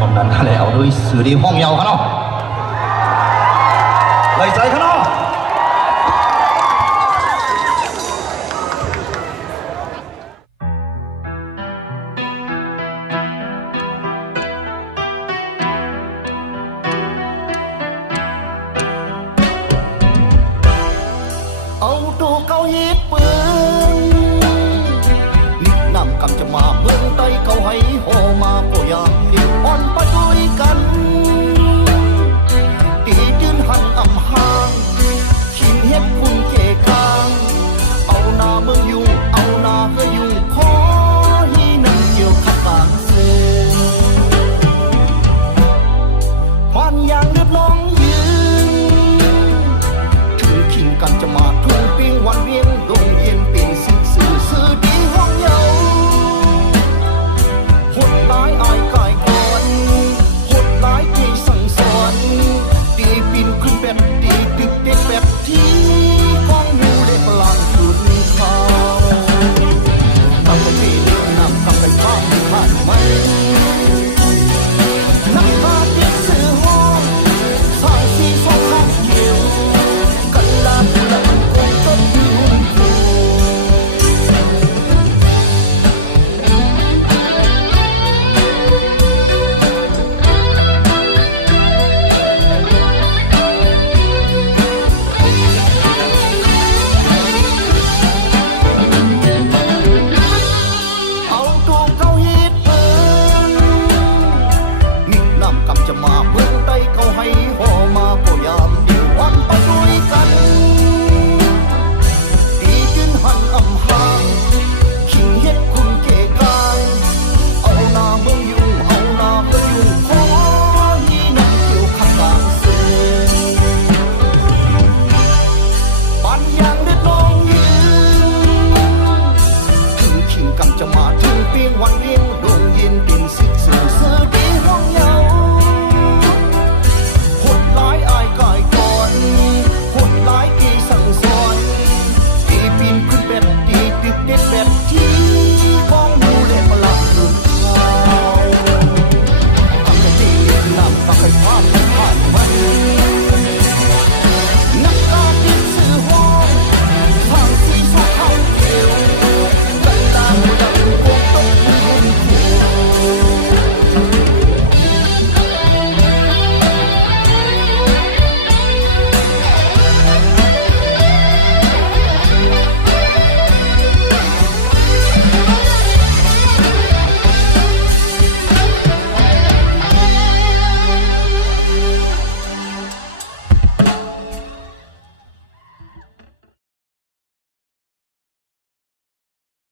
กำนันอะไรเอาด้วยสื่อดีห้องเยาเขาเนาะไหลใจเขาเนาะเอาตัวเกายิดปืนนิดนำกำจะมาเมืองใต้เขาให้โหมาโปยามดิ้นอ่อนไปด้วยกันตียืนหันอำหางขิงเฮ็ดคุณเจกลางเอาหน้าเมืองยุ่งเอาหน้าเพื่อยุ่งขอให้นั่งเกี่ยวขัดกลางเสือผ่านอย่างเดือดน้องยืนถึงขิงกันจะมาทุ่งปิ้งวันเวียง